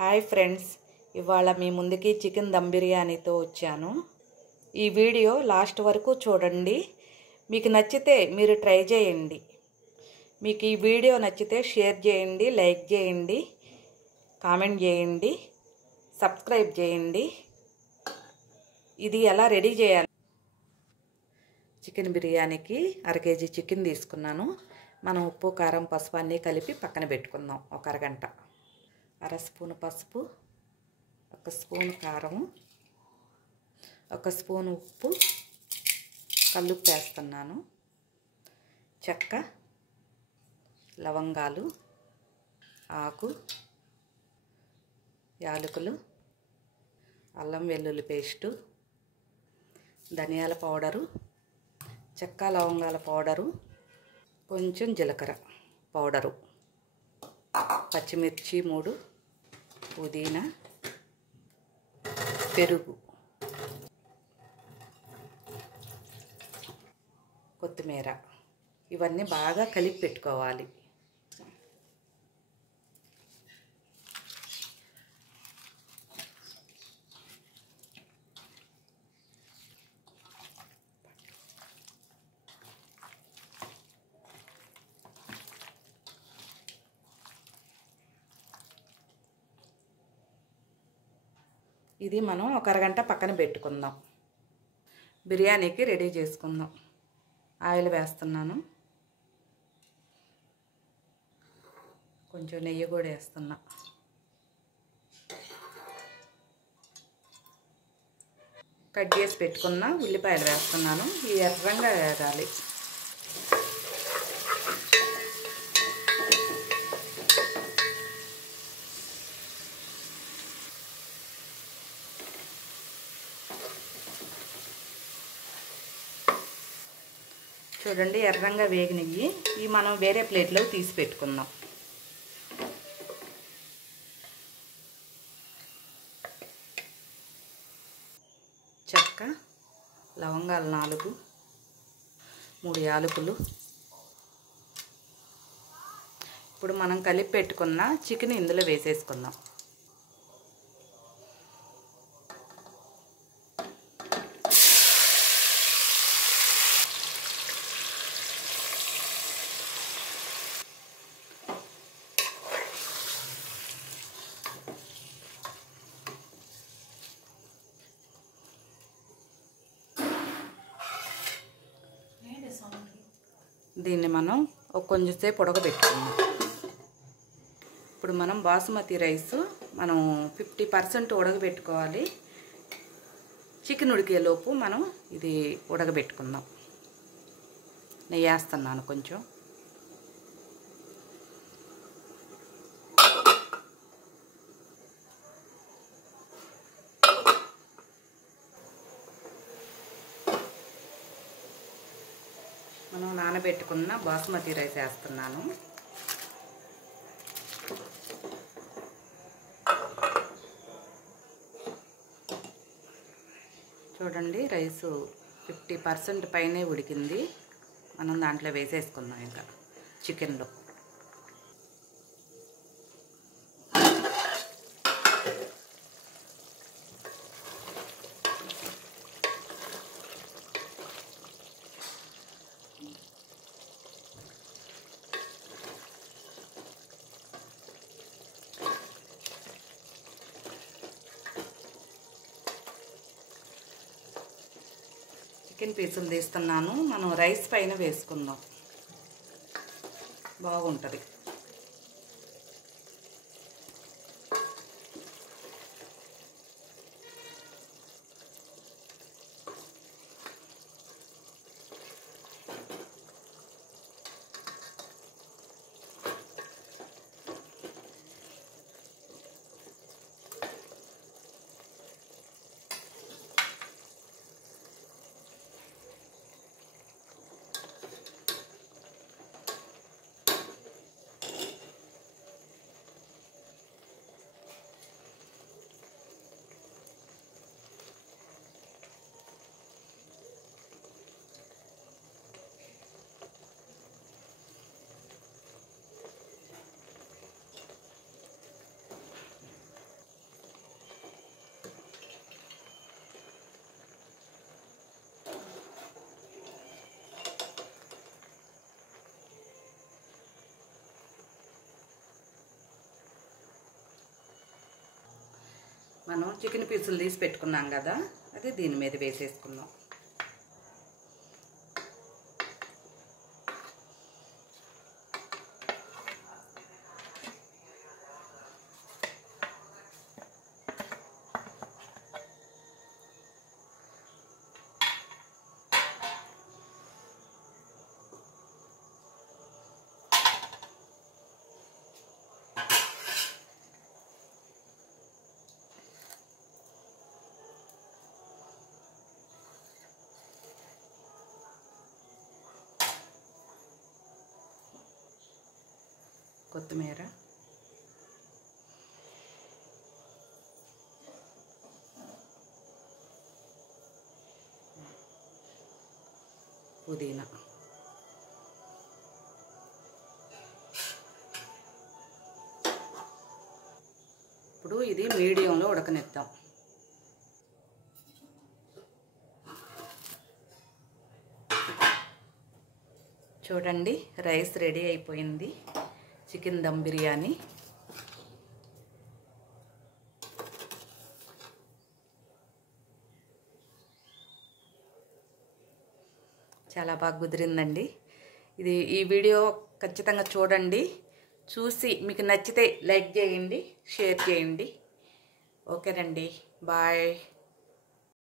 Hi friends, ఇవాళ మీ ముందుకి chicken dum బిర్యానీతో వచ్చాను. ఈ వీడియో లాస్ట్ వరకు చూడండి. మీకు నచ్చితే మీరు ట్రై చేయండి. మీకు ఈ వీడియో నచ్చితే షేర్ చేయండి, లైక్ చేయండి, కామెంట్ చేయండి, సబ్స్క్రైబ్ చేయండి. ఇది ఎలా రెడీ చేయాలి? చికెన్ బిర్యానీకి 1/2 కేజీ చికెన్ తీసుకున్నాను. మనం ఉప్పు, కారం, పసుపు అన్నీ కలిపి పక్కన పెట్టుకుందాం ఒక అరగంట. 1/2 స్పూను పసుపు, 1 స్పూను కారం, 1 స్పూను ఉప్పు, కల్లుప్పు వేస్తున్నాను. చెక్క, లవంగాలు, ఆకు, యాలకులు, అల్లం వెల్లుల్లి పేస్టు, ధనియాల పౌడరు, చెక్క లవంగాల పౌడరు, కొంచెం జీలకర్ర పౌడరు, పచ్చిమిర్చి 3, పుదీనా, పెరుగు, కొత్తిమీర. ఇవన్నీ బాగా కలిపి పెట్టుకోవాలి. ఇది మనం ఒక అరగంట పక్కన పెట్టుకుందాం. బిర్యానీకి రెడీ చేసుకుందాం. ఆయిల్ వేస్తున్నాను. కొంచెం నెయ్యి కూడా వేస్తున్నా. కట్ చేసి పెట్టుకున్న ఉల్లిపాయలు వేస్తున్నాను. ఇవి ఎర్రంగా వేగాలి. చూడండి, ఎర్రంగా వేగినవి. ఇవి మనం వేరే ప్లేట్లో తీసి పెట్టుకుందాం. చెక్క, లవంగాలు 4, 3 యాలకులు. ఇప్పుడు మనం కలిపి పెట్టుకున్న చికెన్ ఇందులో వేసేసుకుందాం. దీన్ని మనం కొంచెంసేపు ఉడకబెట్టుకుందాం. ఇప్పుడు మనం బాసుమతి రైస్ మనం 50% ఉడకబెట్టుకోవాలి. చికెన్ ఉడికేలోపు మనం ఇది ఉడకబెట్టుకుందాం. నెయ్యి వేస్తున్నాను కొంచెం. మనం నానబెట్టుకున్న బాసుమతి రైస్ వేస్తున్నాను. చూడండి, రైసు 50% పైనే ఉడికింది. మనం దాంట్లో వేసేసుకుందాం ఇంకా చికెన్లో. చికెన్ పీసులు తీస్తున్నాను. మనం రైస్ పైన వేసుకుందాం, బాగుంటుంది. మనం చికెన్ పీసులు తీసి పెట్టుకున్నాం కదా, అది దీని మీద వేసేసుకుందాం. కొత్తిమీర, పుదీనా, ఇప్పుడు ఇది మీడియంలో ఉడకనిద్దాం. చూడండి, రైస్ రెడీ అయిపోయింది. చికెన్ దమ్ బిర్యానీ. చాలా బాగా కుదిరిందండి. ఈ వీడియో ఖచ్చితంగా చూడండి. చూసి మీకు నచ్చితే లైక్ చేయండి, షేర్ చేయండి. ఓకేనండి, బాయ్.